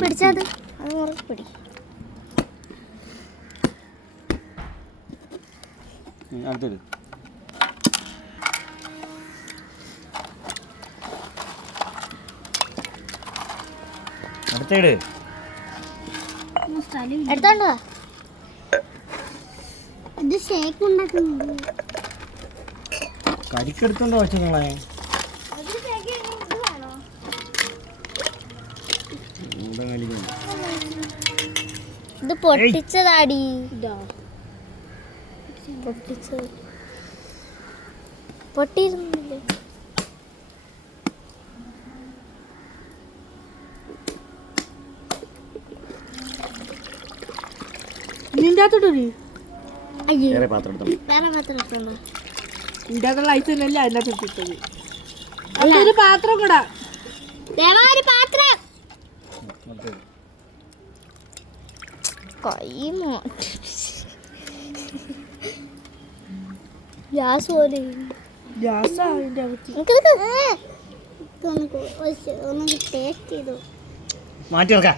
പിടിച്ചത് അത് മുറുക്കി പിടി. അടുത്തത് അടുത്തേട് എടുത്തോണ്ടോ. ഇത് ഷേക്ക് ഉണ്ടാക്കുന്നുണ്ട്. കരിക്കെടുത്തോണ്ടോ വെച്ചോളെ. ഇത് പൊട്ടിച്ചതാടി. പൊട്ടിച്ചത് പൊട്ടിയിരുന്നില്ലേ? നിന്റെ അകത്തോട്ട് വേറെ പാത്രം എടുത്തോണ്ടോ. നിന്റെ അകത്തുള്ള ഐസ് തന്നെയല്ലേ അതിൻ്റെ അകത്ത് ഇട്ടത്. അതൊരു പാത്രം കൂടാ. ഒരു പാത്രം കൈമോ ഗ്യാസ് പോലെ ഗ്യാസാ അതിൻ്റെ അകത്ത്. ഒന്ന് ടേസ്റ്റ് ചെയ്തു മാറ്റി വെക്കാം.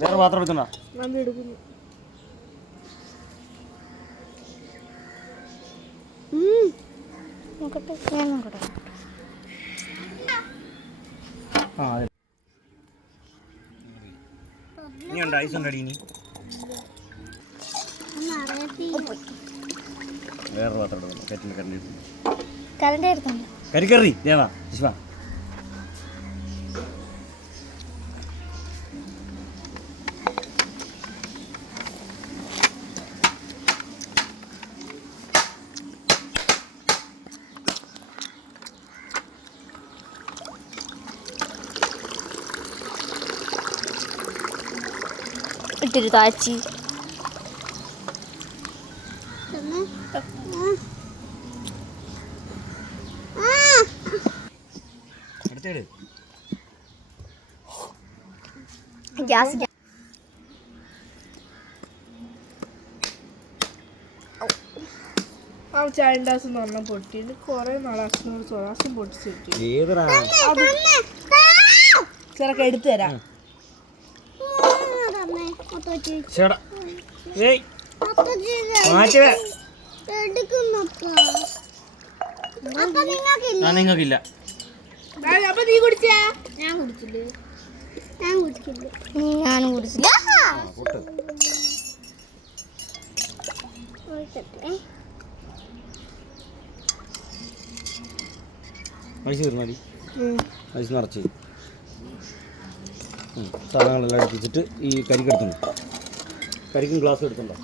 വേറെ പാത്രം എടുത്തോണ്ടാ. നമ്മൾ എടുക്കുന്നു. നോക്കട്ടെ, ഞാൻ നോക്കട്ടെ. ഇനി ഉണ്ട് ഐസ് ഉണ്ടടി. ഇനി വേറെ പാത്രം എടുക്കണം. കരണ്ടി കറണ്ട് എടുത്തോണ്ട് കരിക്കറി ദേവാ വിശ്വ. ഇട്ടിരു താച്ചി. ഗ്യാസ് ആ ചായൻ്റെ ഗ്യാസ് നല്ലോണം പൊട്ടിയിട്ട് കുറേ നാളെ സോഡാസും പൊട്ടിച്ച് കിട്ടി. ചെറുക്ക എടുത്തു തരാം. നിങ്ങൾക്കില്ല. അപ്പൊ നീ കുടിച്ചാ? ഞാനും കുടിച്ചില്ല. ഐസ് തീർന്നാടി. ഐസ് നിറച്ച് സാധനങ്ങളെല്ലാം എടുപ്പിച്ചിട്ട് ഈ കരിക്കെടുത്തുണ്ട്. കരിക്കും ഗ്ലാസ് എടുത്തുണ്ടോ?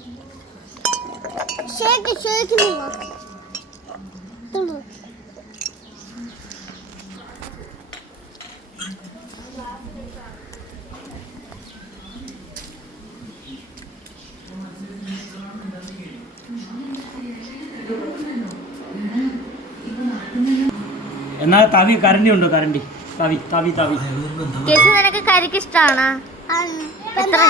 എന്നാ തവി കരണ്ടി ഉണ്ടോ? കരണ്ടി തവി തവി തവി. നിനക്ക് കരിക്ക് ഇഷ്ടമാണ്? എത്ര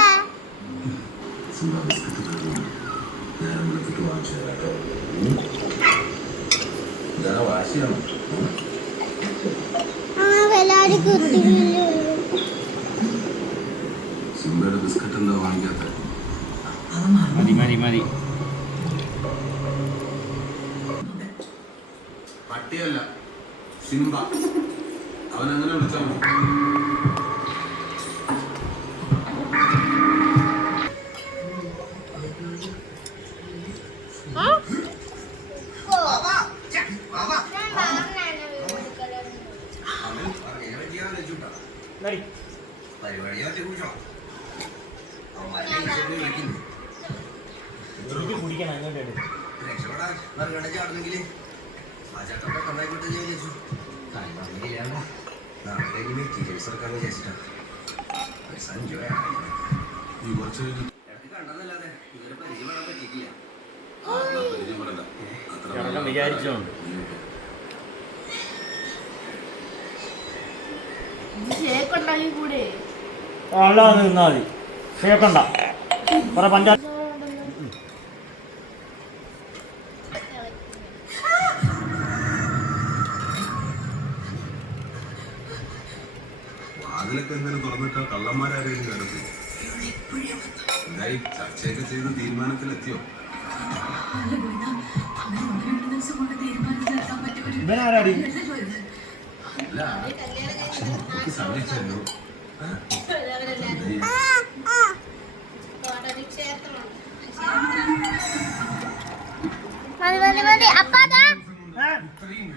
മതി മതി മതി. പട്ടിയല്ല സിംബ, അവനങ്ങനെ വിളിച്ചാൽ മതി. വിചാരിച്ചോണ്ട് അല്ലാതെ നിന്നാ മതി. കേക്കണ്ട കുറെ പഞ്ചായത്ത് വാതിലൊക്കെ എന്തെങ്കിലും തുറന്നിട്ടാ കള്ളന്മാരാരെയും കയറത്തില്ല. എന്തായി ചർച്ചയൊക്കെ ചെയ്ത് തീരുമാനത്തിലെത്തിയോ? ഇവനാരാടി? അല്ല എനിക്ക് സമ്മതിച്ചല്ലോ. മതി മതി മതി അപ്പാ ഇത്രയും